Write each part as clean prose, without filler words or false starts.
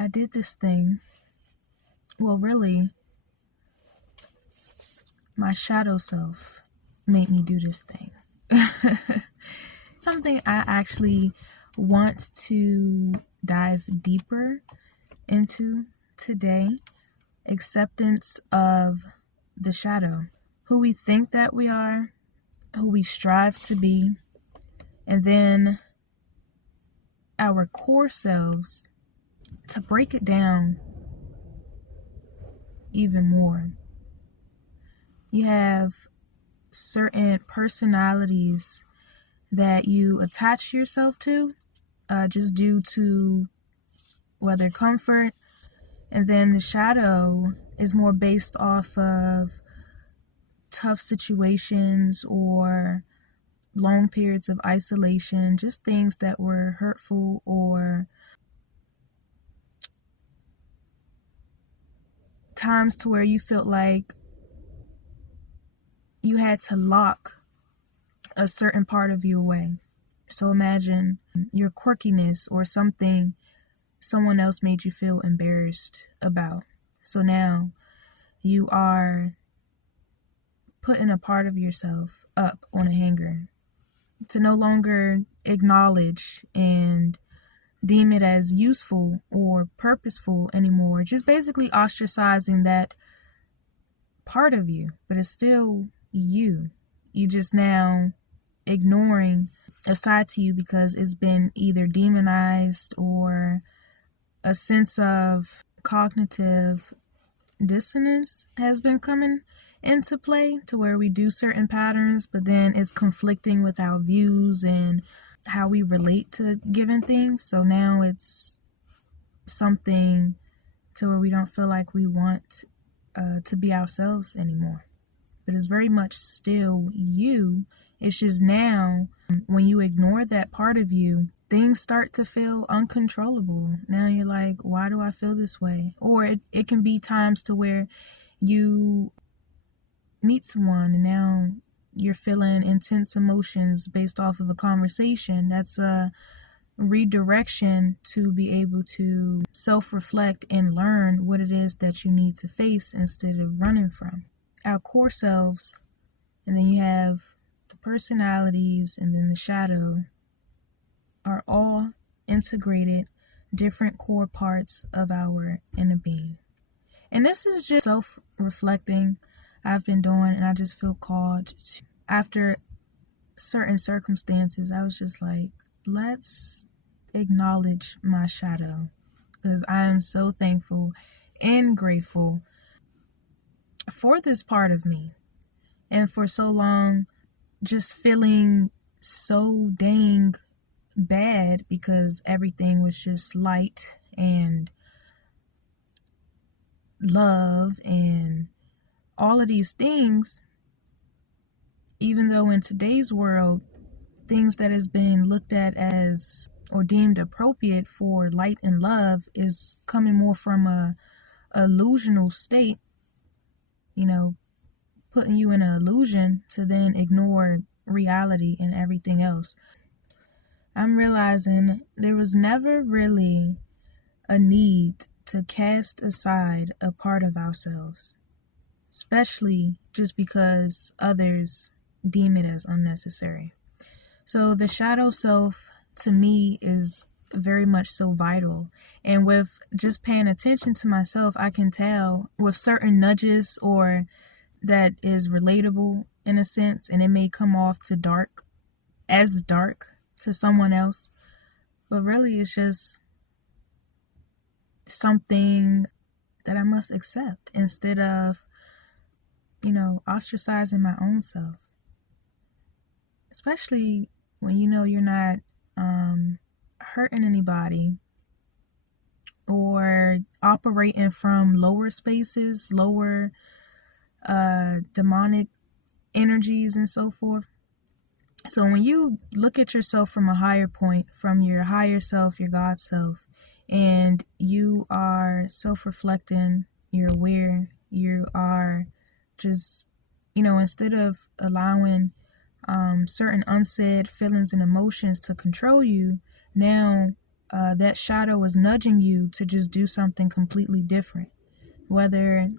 I did this thing. Well, really, my shadow self made me do this thing. Something I actually want to dive deeper into today. Acceptance of the shadow. Who we think that we are, who we strive to be, and then our core selves, to break it down even more. You have certain personalities that you attach yourself to just due to whether comfort, and then the shadow is more based off of tough situations or long periods of isolation, just things that were hurtful or times to where you felt like you had to lock a certain part of you away. So imagine your quirkiness or something someone else made you feel embarrassed about. So now you are putting a part of yourself up on a hanger to no longer acknowledge and deem it as useful or purposeful anymore. Just basically ostracizing that part of you, but it's still you. You just now ignoring a side to you because it's been either demonized or a sense of cognitive dissonance has been coming into play to where we do certain patterns, but then it's conflicting with our views and how we relate to given things. So now it's something to where we don't feel like we want to be ourselves anymore. But it's very much still you. It's just now when you ignore that part of you, things start to feel uncontrollable. Now you're like, why do I feel this way? Or it can be times to where you meet someone and now you're feeling intense emotions based off of a conversation. That's a redirection to be able to self-reflect and learn what it is that you need to face instead of running from. Our core selves, and then you have the personalities, and then the shadow, are all integrated, different core parts of our inner being. And this is just self-reflecting I've been doing, and I just feel called to, after certain circumstances, I was just like, let's acknowledge my shadow, because I am so thankful and grateful for this part of me. And for so long, just feeling so dang bad because everything was just light and love and all of these things, even though in today's world, things that has been looked at as or deemed appropriate for light and love is coming more from a illusional state, putting you in an illusion to then ignore reality and everything else. I'm realizing there was never really a need to cast aside a part of ourselves, especially just because others deem it as unnecessary. So the shadow self to me is very much so vital. And with just paying attention to myself, I can tell with certain nudges or that is relatable in a sense, and it may come off to dark to someone else, but really it's just something that I must accept instead of ostracizing my own self, especially when you're not hurting anybody or operating from lower spaces, lower demonic energies and so forth. So when you look at yourself from a higher point, from your higher self, your God self, and you are self-reflecting, you're aware, you are just, instead of allowing certain unsaid feelings and emotions to control you, now that shadow is nudging you to just do something completely different. Whether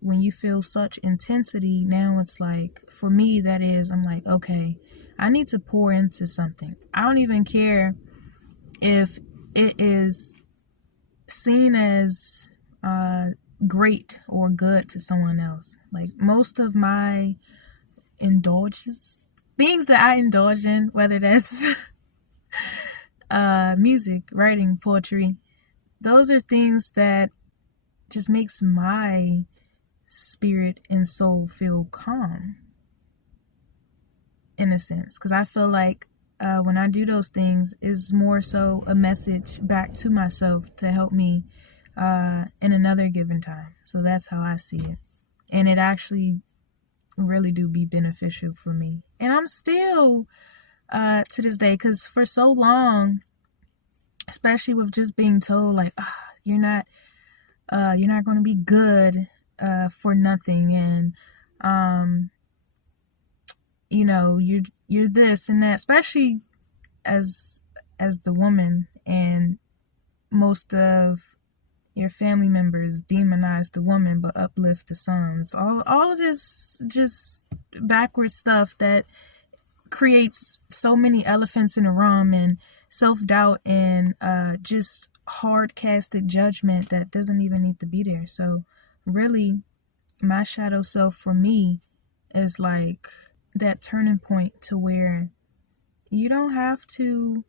when you feel such intensity, now it's like, for me, that is, I'm like, okay, I need to pour into something. I don't even care if it is seen as great or good to someone else. Like, most of my indulgence, things that I indulge in, whether that's music, writing, poetry, those are things that just makes my spirit and soul feel calm, in a sense, because I feel like when I do those things, is more so a message back to myself to help me in another given time. So that's how I see it, and it actually really do be beneficial for me. And I'm still to this day, because for so long, especially with just being told like, you're not going to be good for nothing, and you're this and that, especially as the woman, and most of your family members demonize the woman but uplift the sons. All this just backward stuff that creates so many elephants in a room, and self-doubt, and just hard-casted judgment that doesn't even need to be there. So really, my shadow self for me is like that turning point to where you don't have to,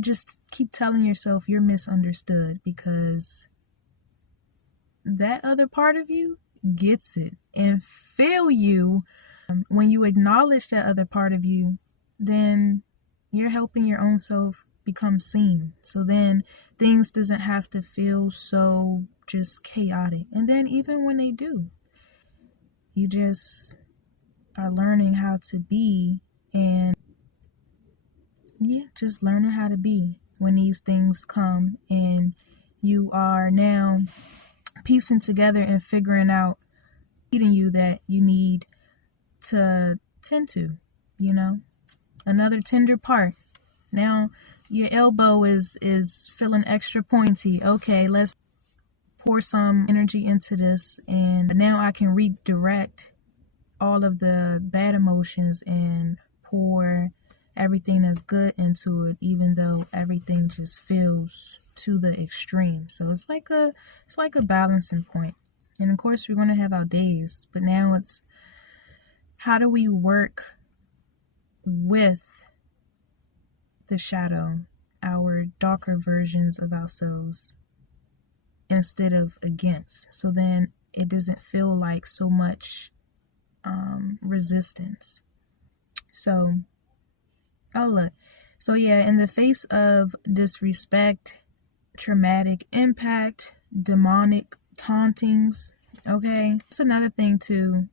just keep telling yourself you're misunderstood, because that other part of you gets it and feel you. When you acknowledge that other part of you, then you're helping your own self become seen. So then things doesn't have to feel so just chaotic. And then even when they do, you just are learning how to be, and just learning how to be when these things come, and you are now piecing together and figuring out you that you need to tend to, another tender part. Now your elbow is feeling extra pointy. Okay, let's pour some energy into this, and now I can redirect all of the bad emotions and pour everything that's good into it, even though everything just feels to the extreme. So it's like a balancing point. And of course we're going to have our days, but now it's, how do we work with the shadow, our darker versions of ourselves, instead of against? So then it doesn't feel like so much resistance. So, in the face of disrespect, traumatic impact, demonic tauntings, okay, that's another thing too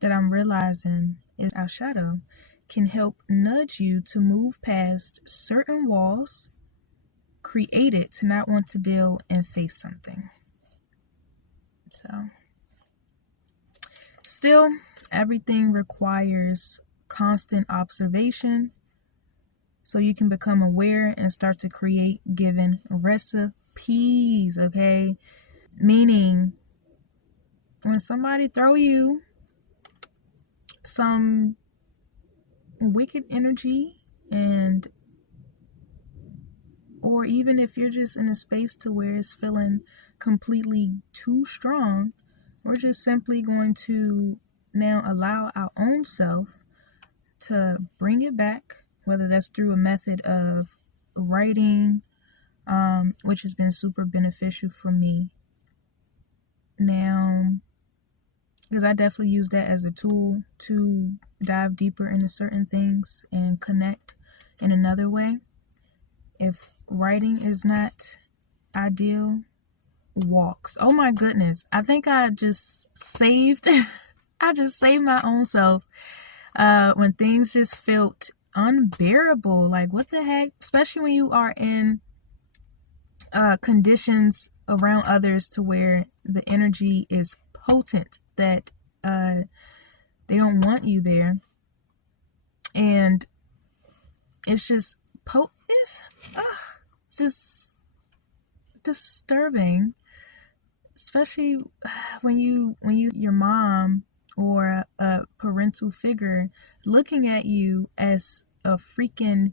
that I'm realizing is our shadow can help nudge you to move past certain walls created to not want to deal and face something. So, still, everything requires constant observation so you can become aware and start to create given recipes, okay? Meaning, when somebody throw you some wicked energy, and or even if you're just in a space to where it's feeling completely too strong, we're just simply going to now allow our own self to bring it back, whether that's through a method of writing, which has been super beneficial for me now, because I definitely use that as a tool to dive deeper into certain things and connect in another way. If writing is not ideal, walks. Oh my goodness. I think I just saved my own self when things just felt unbearable. Like, what the heck? Especially when you are in conditions around others to where the energy is potent, that they don't want you there. And it's just it's just disturbing, especially when your mom or a parental figure looking at you as a freaking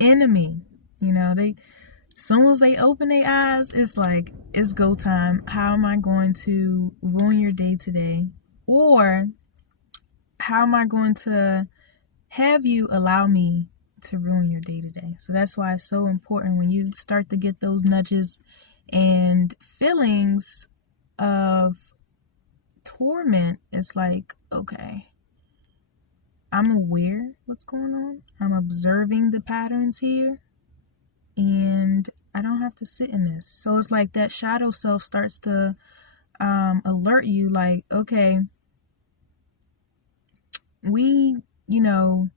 enemy. They, as soon as they open their eyes, it's like, it's go time. How am I going to ruin your day today? Or how am I going to have you allow me to ruin your day today? So that's why it's so important when you start to get those nudges and feelings of torment. It's like, okay, I'm aware what's going on. I'm observing the patterns here, and I don't have to sit in this. So it's like that shadow self starts to alert you, like, okay, we know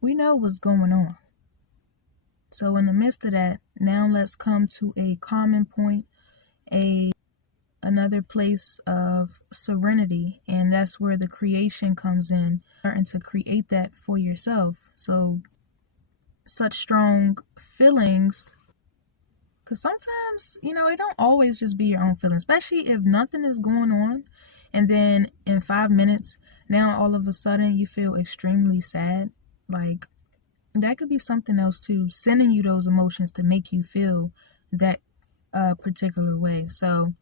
what's going on. So in the midst of that, now let's come to a common point, another place of serenity, and that's where the creation comes in, starting to create that for yourself. So such strong feelings, because sometimes it don't always just be your own feelings, especially if nothing is going on, and then in 5 minutes now all of a sudden you feel extremely sad. Like, that could be something else too, sending you those emotions to make you feel that particular way. So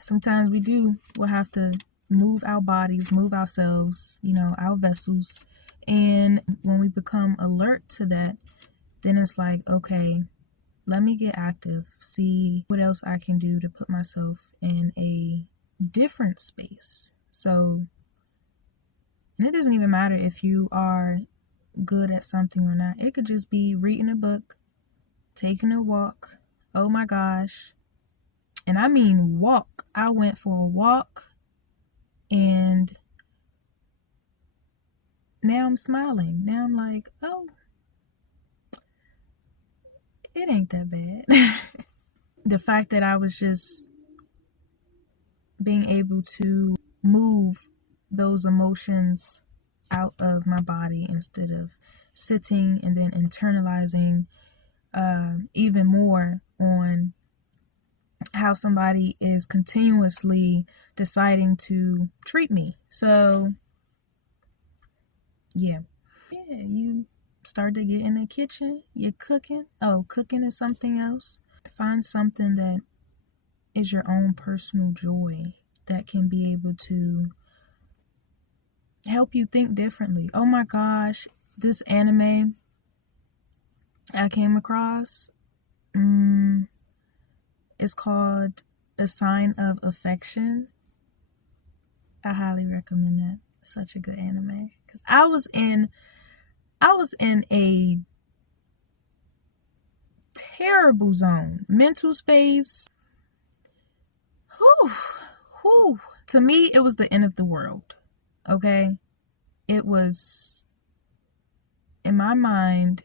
sometimes we'll have to move our bodies, move ourselves, our vessels. And when we become alert to that, then it's like, okay, let me get active, see what else I can do to put myself in a different space. So, and it doesn't even matter if you are good at something or not. It could just be reading a book, taking a walk. Oh my gosh. And I mean walk. I went for a walk, and now I'm smiling. Now I'm like, oh, it ain't that bad. The fact that I was just being able to move those emotions out of my body instead of sitting and then internalizing even more on how somebody is continuously deciding to treat me. So yeah, you start to get in the kitchen, you're cooking. Oh, cooking is something else. Find something that is your own personal joy that can be able to help you think differently. Oh my gosh, this anime I came across, it's called A Sign of Affection. I highly recommend that. Such a good anime. Because I was in a terrible zone, mental space. Whew. To me, it was the end of the world. Okay? It was, in my mind,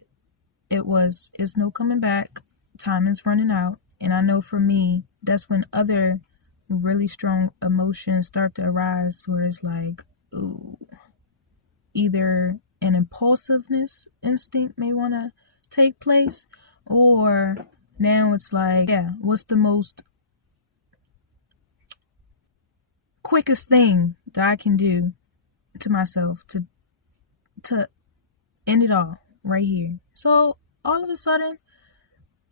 it's no coming back. Time is running out. And I know for me, that's when other really strong emotions start to arise, where it's like, ooh, either an impulsiveness instinct may want to take place, or now it's like, yeah, what's the most quickest thing that I can do to myself to end it all right here. So all of a sudden,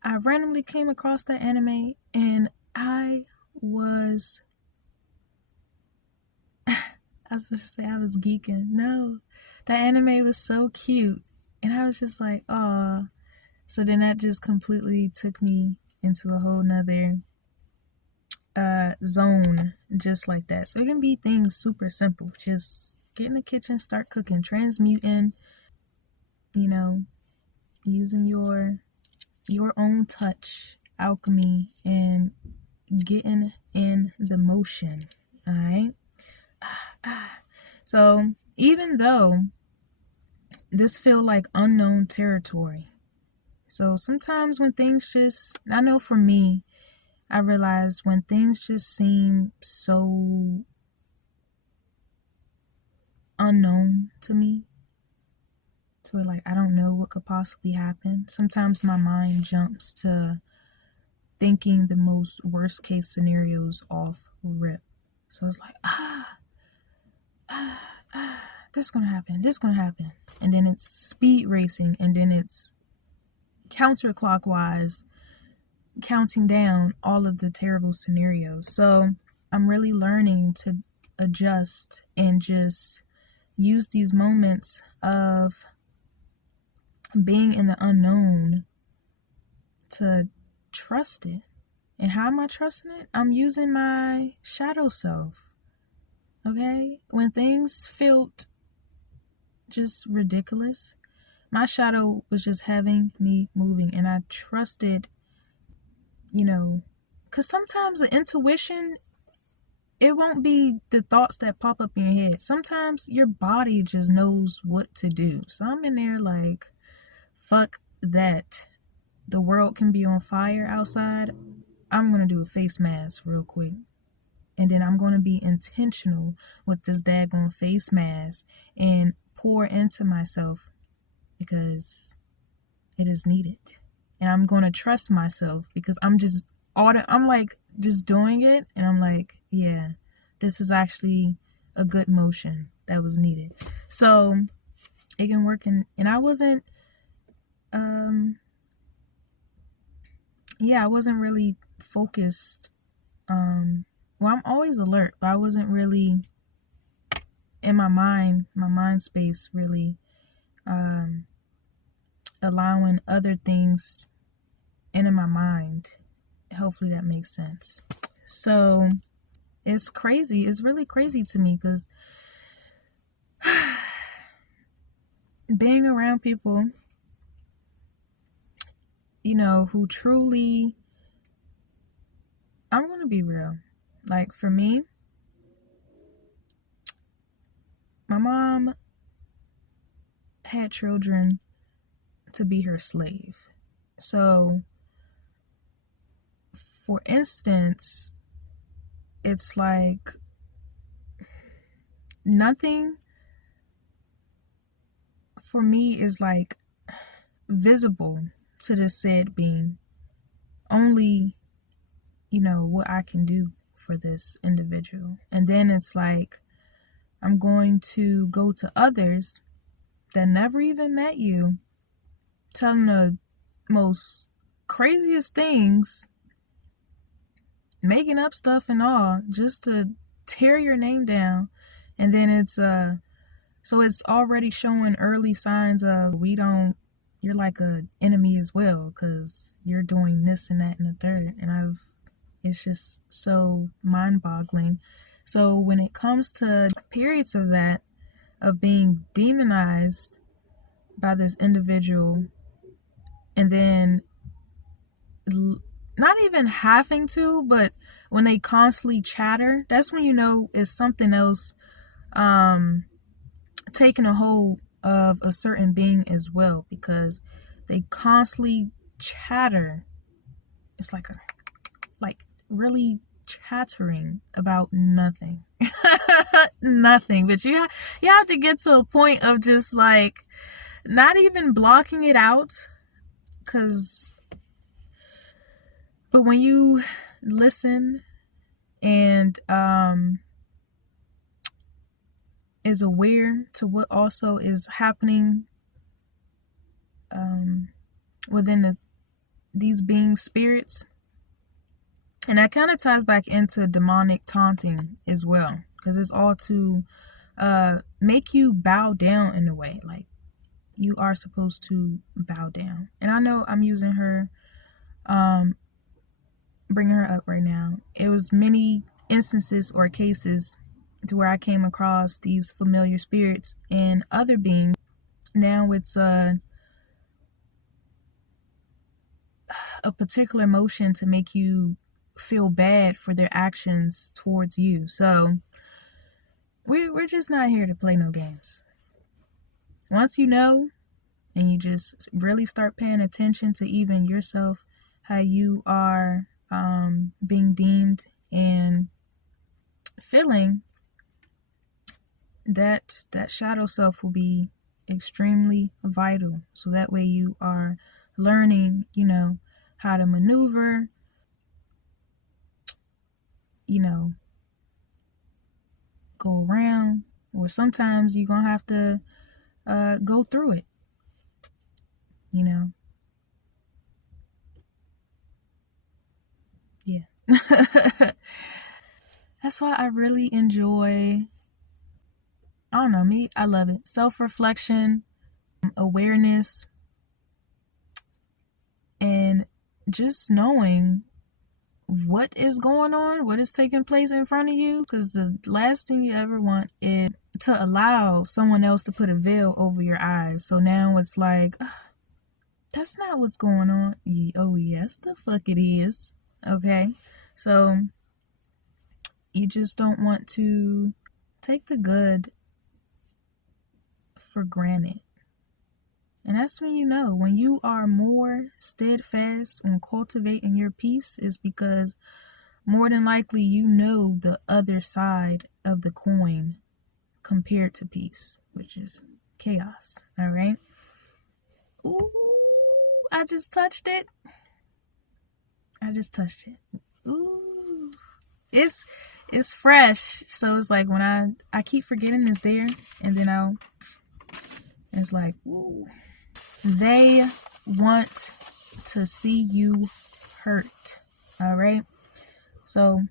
I randomly came across that anime, and I was geeking. No, that anime was so cute, and I was just like, oh. So then that just completely took me into a whole nother zone, just like that. So it can be things super simple. Just get in the kitchen, start cooking, transmuting, using your own touch, alchemy, and getting in the motion. All right. So even though this feel like unknown territory, so sometimes when things just, I know for me, I realize when things just seem so unknown to me, to where like I don't know what could possibly happen. Sometimes my mind jumps to thinking the most worst case scenarios off rip. So it's like, this gonna happen, this gonna happen. And then it's speed racing, and then it's counterclockwise counting down all of the terrible scenarios. So I'm really learning to adjust and just use these moments of being in the unknown to trust it. And how am I trusting it? I'm using my shadow self. Okay? When things felt just ridiculous, my shadow was just having me moving, and I trusted, because sometimes the intuition, it won't be the thoughts that pop up in your head. Sometimes your body just knows what to do. So I'm in there like, fuck that. The world can be on fire outside. I'm going to do a face mask real quick. And then I'm going to be intentional with this daggone face mask and pour into myself because it is needed. And I'm going to trust myself because I'm like just doing it. And I'm like, yeah, this was actually a good motion that was needed. So it can work. And I wasn't, I wasn't really focused. Well, I'm always alert, but I wasn't really in my mind space really allowing other things into my mind. Hopefully that makes sense. So it's crazy. It's really crazy to me because being around people, who truly, I'm going to be real. Like for me, my mom had children to be her slave. So, for instance, it's like nothing for me is like visible to the said being. Only, what I can do for this individual. And then it's like, I'm going to go to others that never even met you, tell them the most craziest things, making up stuff and all, just to tear your name down. And then it's so it's already showing early signs of you're like an enemy as well, because you're doing this and that and the third. And it's just so mind-boggling. So when it comes to periods of that, of being demonized by this individual, and then not even having to, but when they constantly chatter, that's when you know it's something else taking a hold of a certain being as well, because they constantly chatter. It's like really chattering about nothing. Nothing. But you have to get to a point of just like not even blocking it out, but when you listen and is aware to what also is happening within these beings' spirits. And that kind of ties back into demonic taunting as well, because it's all to make you bow down in a way. Like, you are supposed to bow down. And I know I'm using her, bringing her up right now. It was many instances or cases to where I came across these familiar spirits and other beings. Now it's a particular motion to make you feel bad for their actions towards you. So we're just not here to play no games. Once you know, and you just really start paying attention to even yourself, how you are being deemed and feeling, that shadow self will be extremely vital. So that way you are learning, how to maneuver, go around, or sometimes you're going to have to go through it, Yeah. That's why I really enjoy, I don't know, me, I love it. Self-reflection, awareness, and just knowing what is going on, what is taking place in front of you, because the last thing you ever want is to allow someone else to put a veil over your eyes. So now it's like, that's not what's going on. Oh, yes, the fuck it is. Okay? So you just don't want to take the good for granted. And that's when you are more steadfast on cultivating your peace, is because more than likely the other side of the coin compared to peace, which is chaos. All right. Ooh, I just touched it. Ooh, it's fresh, so it's like when I keep forgetting it's there, and then it's like, ooh. They want to see you hurt. All right. So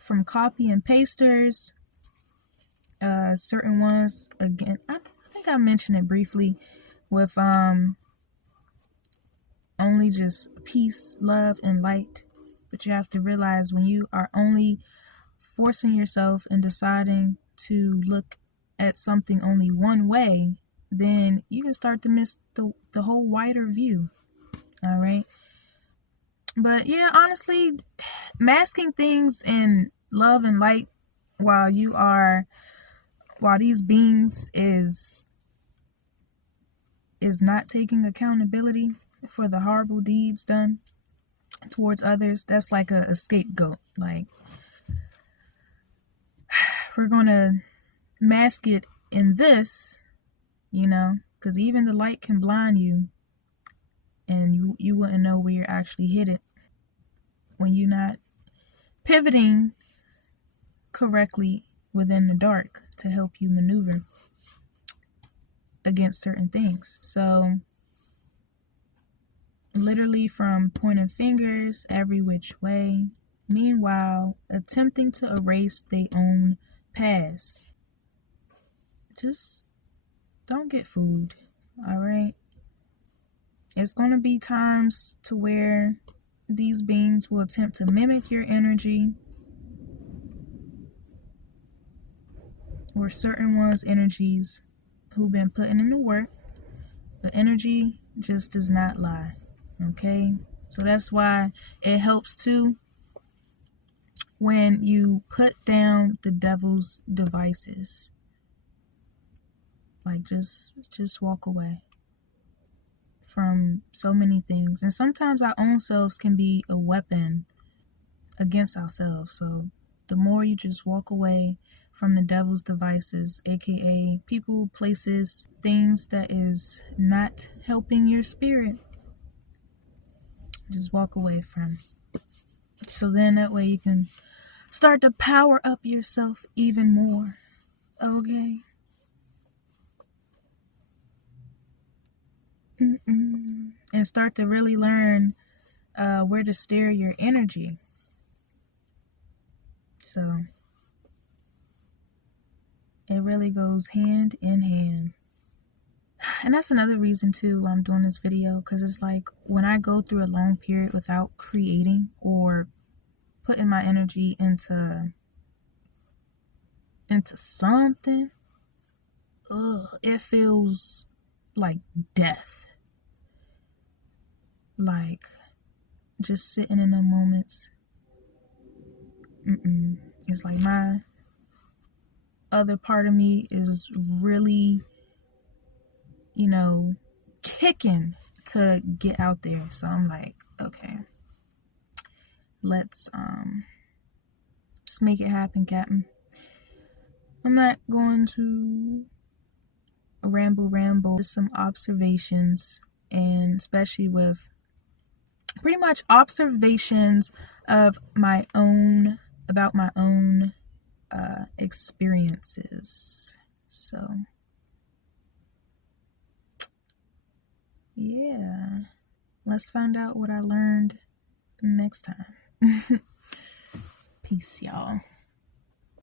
from copy and pasters, certain ones, again, I think I mentioned it briefly with only just peace, love, and light. But you have to realize, when you are only forcing yourself and deciding to look at something only one way, then you can start to miss the whole wider view. All right. But yeah, honestly, masking things in love and light while these beings is not taking accountability for the horrible deeds done towards others, that's like a scapegoat. Like, we're gonna mask it in this, because even the light can blind you, and you wouldn't know where you're actually headed when you're not pivoting correctly within the dark to help you maneuver against certain things. So literally from pointing fingers every which way, meanwhile attempting to erase their own past. Just don't get fooled. All right. It's going to be times to where these beings will attempt to mimic your energy, or certain ones' energies who've been putting in the work. The energy just does not lie. Okay? So that's why it helps too when you put down the devil's devices. Like, just walk away from so many things. And sometimes our own selves can be a weapon against ourselves. So the more you just walk away from the devil's devices, aka people, places, things that is not helping your spirit, just walk away from. So then that way you can start to power up yourself even more. Okay? And start to really learn where to steer your energy. So it really goes hand in hand. And that's another reason too why I'm doing this video, because it's like when I go through a long period without creating or putting my energy into something, it feels like death. Like just sitting in the moments. It's like my other part of me is really, kicking to get out there. So I'm like, okay, let's make it happen, Captain. I'm not going to ramble, some observations, and especially with pretty much observations of my own, about my own experiences. So, yeah, let's find out what I learned next time. Peace, y'all.